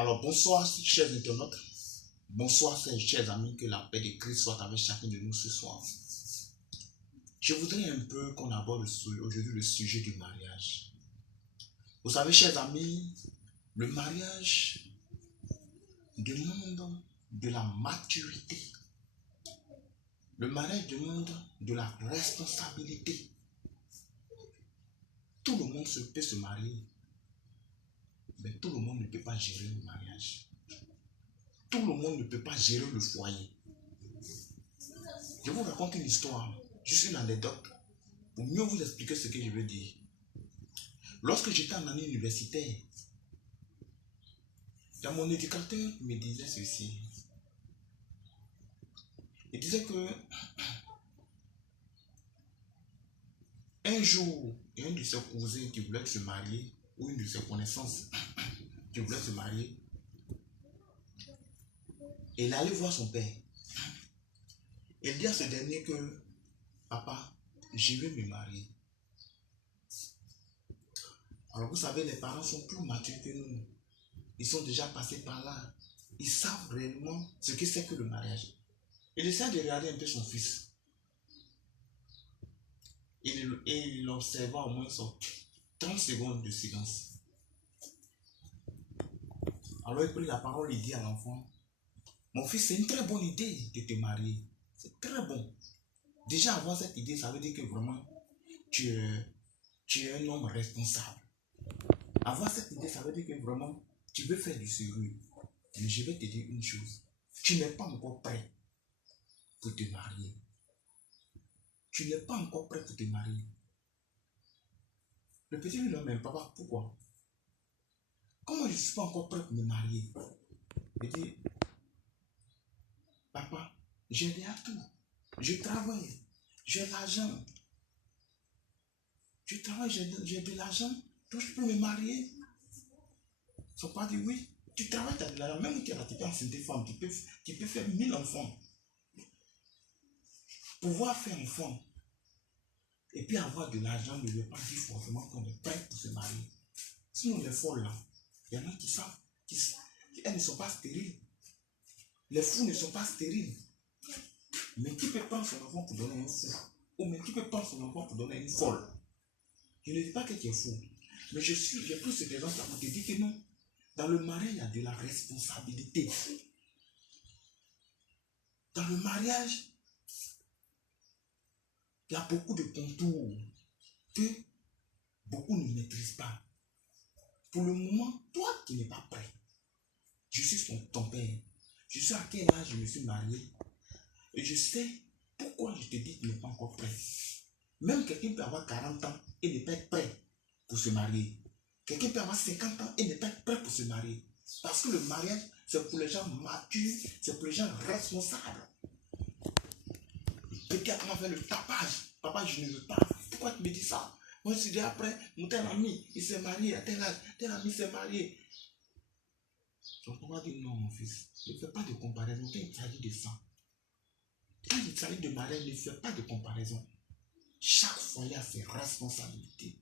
Alors, bonsoir, chers internautes. Bonsoir, chers amis. Que la paix de Christ soit avec chacun de nous ce soir. Je voudrais un peu qu'on aborde aujourd'hui le sujet du mariage. Vous savez, chers amis, le mariage demande de la maturité. Le mariage demande de la responsabilité. Tout le monde peut se marier, mais tout le monde ne peut pas gérer le mariage. Tout le monde ne peut pas gérer le foyer. Je vous raconte une histoire, juste une anecdote, pour mieux vous expliquer ce que je veux dire. Lorsque j'étais en année universitaire, mon éducateur me disait ceci. Il disait que un jour, il y a un de ses cousins qui voulait se marier, ou une de ses connaissances qui voulait se marier. Et il allait voir son père. Il dit à ce dernier que, papa, je vais me marier. Alors vous savez, les parents sont plus matures que nous. Ils sont déjà passés par là. Ils savent réellement ce que c'est que le mariage. Il essaie de regarder un peu son fils. Il observa au moins 30 secondes de silence. Alors il prit la parole et dit à l'enfant, mon fils, c'est une très bonne idée de te marier. C'est très bon. Déjà avoir cette idée, ça veut dire que vraiment, tu es un homme responsable. Avoir cette idée, ça veut dire que vraiment, tu veux faire du sérieux. Mais je vais te dire une chose. Tu n'es pas encore prêt pour te marier. Tu n'es pas encore prêt pour te marier. Le petit lui dit, mais papa, pourquoi? Comment je ne suis pas encore prêt pour me marier? Il dit, papa, j'ai déjà tout. Je travaille, j'ai l'argent. Je travaille, j'ai de l'argent. Donc je peux me marier. Son père dit, oui, tu travailles, tu as de l'argent. Même si tu es enceinte de femme, tu peux faire 1000 enfants. Pouvoir faire enfant et puis avoir de l'argent ne veut pas dire forcément qu'on est prêt pour se marier. Sinon, les folles là, il y en a qui savent, elles ne sont pas stériles. Les fous ne sont pas stériles. Mais qui peut prendre son enfant pour donner un fou? Ou même qui peut prendre son enfant pour donner une folle? Je ne dis pas que tu es fou. Mais j'ai plus ces exemples pour te dire que non. Dans le mariage, il y a de la responsabilité. Dans le mariage, il y a beaucoup de contours que beaucoup ne maîtrisent pas. Pour le moment, toi qui n'es pas prêt, je suis ton père. Je sais à quel âge je me suis marié. Et je sais pourquoi je te dis que tu n'es pas encore prêt. Même quelqu'un peut avoir 40 ans et ne pas être prêt pour se marier. Quelqu'un peut avoir 50 ans et ne pas être prêt pour se marier. Parce que le mariage, c'est pour les gens matures, c'est pour les gens responsables. Peut-être qu'on va faire le tapage. Papa, je ne veux pas. Pourquoi tu me dis ça? Moi, je suis déjà prêt. Mon tel ami, il s'est marié à tel âge. Tel ami s'est marié. Son papa dit non, mon fils. Ne fais pas de comparaison. Quand il s'agit de ça. Quand il s'agit de mariage, ne fais pas de comparaison. Chaque foyer a ses responsabilités.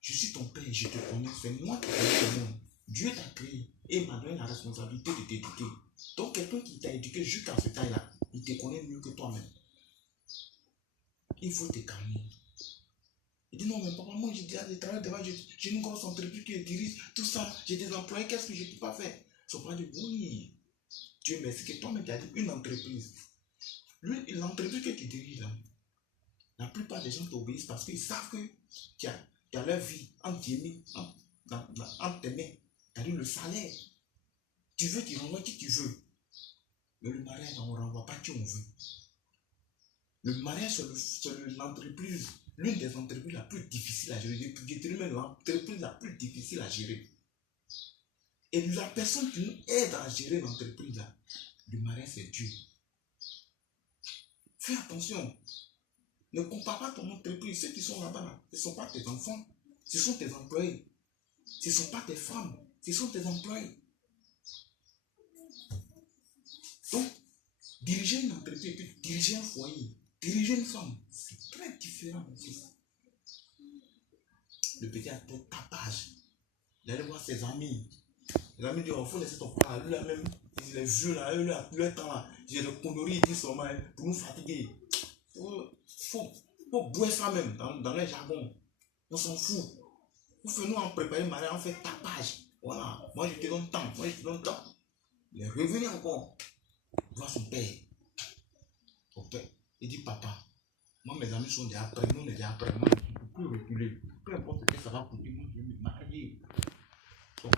Je suis ton père, je te connais. C'est moi qui connais le monde. Dieu t'a créé et m'a donné la responsabilité de t'éduquer. Donc, quelqu'un qui t'a éduqué jusqu'à ce taille-là, il te connaît mieux que toi-même. Il faut te calmer. Il dit non, mais papa, moi, j'ai déjà des travail devant, j'ai une grosse entreprise qui dirige, tout ça, j'ai des employés, qu'est-ce que je ne peux pas faire? Son père dit oui. Dieu merci que toi-même, tu as dit une entreprise. Lui, l'entreprise que tu diriges là, la plupart des gens t'obéissent parce qu'ils savent que tu as leur vie entre tes mains. Tu as dit le salaire. Tu veux, tu renvoies qui tu veux. Mais le mariage, on ne renvoie pas qui on veut. Le mariage, c'est l'entreprise, l'une des entreprises la plus difficiles à gérer. Je dirais même l'entreprise la plus difficile à gérer. Et la personne qui nous aide à gérer l'entreprise, là, le mariage, c'est Dieu. Fais attention. Ne compare pas ton entreprise. Ceux qui sont là-bas, ce ne sont pas tes enfants. Ce sont tes employés. Ce ne sont pas tes femmes. Ce sont tes employés. Donc, diriger une entreprise et puis diriger un foyer, diriger une femme, c'est très différent, mon fils. Le petit a fait tapage. Il allait voir ses amis. Les amis disent, il faut laisser ton papa là, lui là même, les vieux là, eux là, leur temps là, j'ai des conneries, ils disent seulement pour nous fatiguer. Faut boire ça même dans les jargons. On s'en fout. Vous faites nous en préparer mariage, on fait tapage. Voilà. Moi je te donne temps. Moi je te donne temps. Il est revenu encore. Voir son père. Ok. Il dit papa, moi mes amis sont déjà prêts. Nous on est déjà prêts. Moi je ne peux plus reculer. Peu importe ce que ça va coûter, moi je vais me marier. Donc